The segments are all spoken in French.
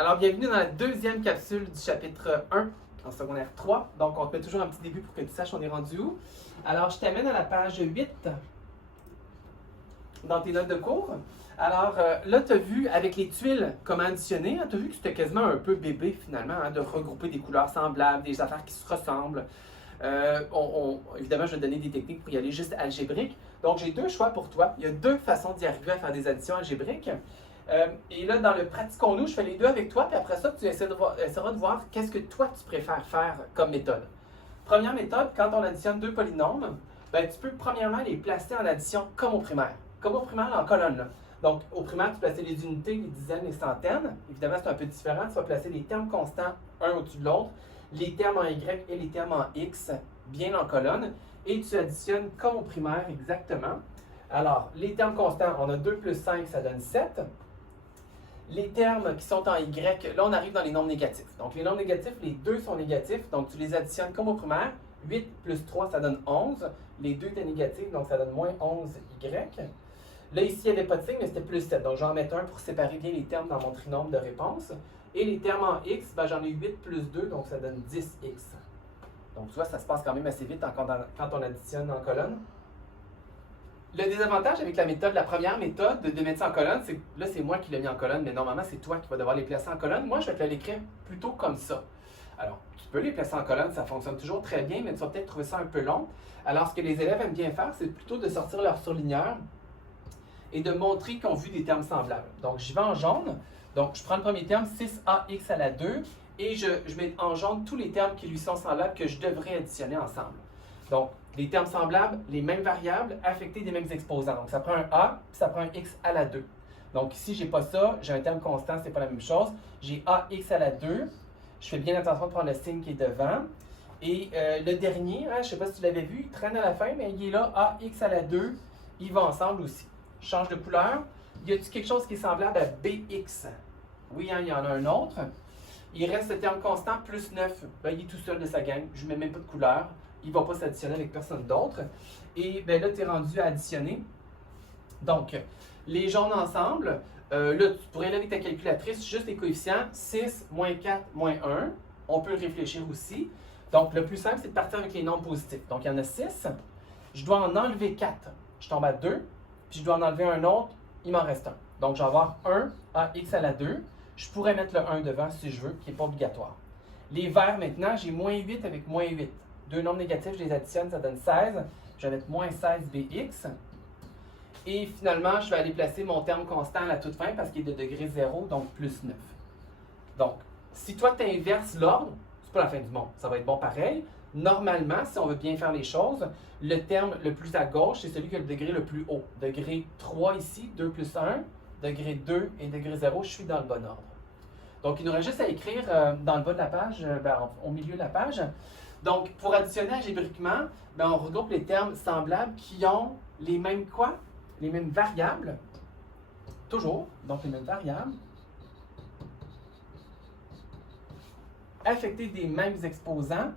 Alors, bienvenue dans la deuxième capsule du chapitre 1 en secondaire 3. Donc, on te met toujours un petit début pour que tu saches on est rendu où. Alors, je t'amène à la page 8 dans tes notes de cours. Alors, là, tu as vu avec les tuiles comment additionner. Tu as vu que c'était quasiment un peu bébé finalement, de regrouper des couleurs semblables, des affaires qui se ressemblent. Évidemment, je vais te donner des techniques pour y aller juste algébrique. Donc, j'ai deux choix pour toi. Il y a deux façons d'y arriver à faire des additions algébriques. Et là, dans le pratiquons-nous, je fais les deux avec toi, puis après ça, tu essaieras de voir qu'est-ce que toi, tu préfères faire comme méthode. Première méthode, quand on additionne deux polynômes, ben, tu peux premièrement les placer en addition comme au primaire. Comme au primaire, en colonne. Là. Donc, au primaire, tu plaçais les unités, les dizaines, les centaines. Évidemment, c'est un peu différent. Tu vas placer les termes constants un au-dessus de l'autre, les termes en Y et les termes en X, bien en colonne. Et tu additionnes comme au primaire, exactement. Alors, les termes constants, on a 2 plus 5, ça donne 7. Les termes qui sont en Y, là, on arrive dans les nombres négatifs. Donc, les nombres négatifs, les deux sont négatifs. Donc, tu les additionnes comme au primaire. 8 plus 3, ça donne 11. Les deux étaient négatifs, donc ça donne moins 11Y. Là, ici, il n'y avait pas de signe, mais c'était plus 7. Donc, j'en mets un pour séparer bien les termes dans mon trinôme de réponse. Et les termes en X, ben, j'en ai 8 plus 2, donc ça donne 10X. Donc, tu vois, ça se passe quand même assez vite quand on additionne en colonne. Le désavantage avec la première méthode de mettre ça en colonne, c'est que là, c'est moi qui l'ai mis en colonne, mais normalement, c'est toi qui vas devoir les placer en colonne. Moi, je vais te l'écrire plutôt comme ça. Alors, tu peux les placer en colonne, ça fonctionne toujours très bien, mais tu vas peut-être trouver ça un peu long. Alors, ce que les élèves aiment bien faire, c'est plutôt de sortir leur surligneur et de montrer qu'ils ont vu des termes semblables. Donc, j'y vais en jaune. Donc, je prends le premier terme, 6ax à la 2, et je mets en jaune tous les termes qui lui sont semblables que je devrais additionner ensemble. Donc, les termes semblables, les mêmes variables, affectés des mêmes exposants. Donc, ça prend un A, puis ça prend un X à la 2. Donc, ici, je n'ai pas ça, j'ai un terme constant, ce n'est pas la même chose. J'ai AX à la 2. Je fais bien attention de prendre le signe qui est devant. Et le dernier, je ne sais pas si tu l'avais vu, il traîne à la fin, mais il est là, AX à la 2. Ils vont ensemble aussi. Je change de couleur. Y a-t-il quelque chose qui est semblable à BX? Oui, il y en a un autre. Il reste le terme constant plus 9. Ben, il est tout seul de sa gang. Je ne mets même pas de couleur. Il ne va pas s'additionner avec personne d'autre. Et ben là, tu es rendu à additionner. Donc, les jaunes ensemble, là, tu pourrais aller avec ta calculatrice, juste les coefficients, 6, moins 4, moins 1. On peut réfléchir aussi. Donc, le plus simple, c'est de partir avec les nombres positifs. Donc, il y en a 6. Je dois en enlever 4. Je tombe à 2. Puis, je dois en enlever un autre. Il m'en reste un. Donc, je vais avoir 1 à x à la 2. Je pourrais mettre le 1 devant si je veux, qui n'est pas obligatoire. Les verts, maintenant, j'ai moins 8 avec moins 8. Deux nombres négatifs, je les additionne, ça donne 16. Je vais mettre moins 16bx. Et finalement, je vais aller placer mon terme constant à la toute fin parce qu'il est de degré 0, donc plus 9. Donc, si toi, tu inverses l'ordre, c'est pas la fin du monde. Ça va être bon pareil. Normalement, si on veut bien faire les choses, le terme le plus à gauche, c'est celui qui a le degré le plus haut. Degré 3 ici, 2 plus 1. Degré 2 et degré 0, je suis dans le bon ordre. Donc, il nous reste juste à écrire dans le bas de la page, au milieu de la page. Donc, pour additionner algébriquement, on regroupe les termes semblables qui ont les mêmes quoi? Les mêmes variables. Toujours, donc les mêmes variables. Affectés des mêmes exposants.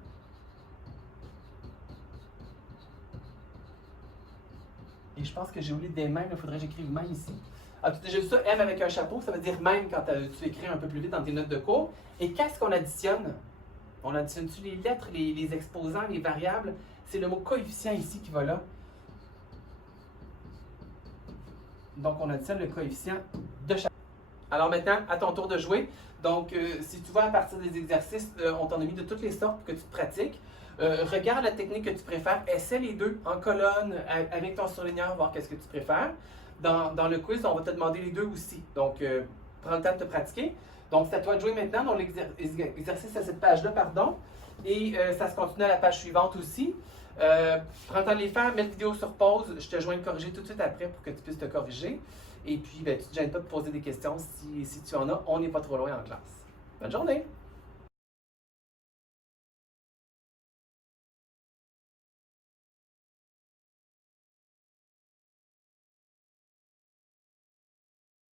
Et je pense que j'ai oublié des mêmes, il faudrait que j'écrive même ici. As-tu déjà vu ça? M avec un chapeau, ça veut dire même quand tu écris un peu plus vite dans tes notes de cours. Et qu'est-ce qu'on additionne? On additionne-tu les lettres, les exposants, les variables? C'est le mot coefficient ici qui va là. Donc, on additionne le coefficient de chaque. Alors maintenant, à ton tour de jouer. Donc, si tu vois à partir des exercices, on t'en a mis de toutes les sortes pour que tu te pratiques. Regarde la technique que tu préfères. Essaie les deux en colonne avec ton surligneur, voir qu'est-ce que tu préfères. Dans le quiz, on va te demander les deux aussi. Donc, prends le temps de te pratiquer. Donc, c'est à toi de jouer maintenant. Donc, l'exercice à cette page-là, pardon. Et ça se continue à la page suivante aussi. Prends le temps de les faire, mets la vidéo sur pause. Je te joins de corriger tout de suite après pour que tu puisses te corriger. Et puis, tu ne te gênes pas de poser des questions si tu en as. On n'est pas trop loin en classe. Bonne journée!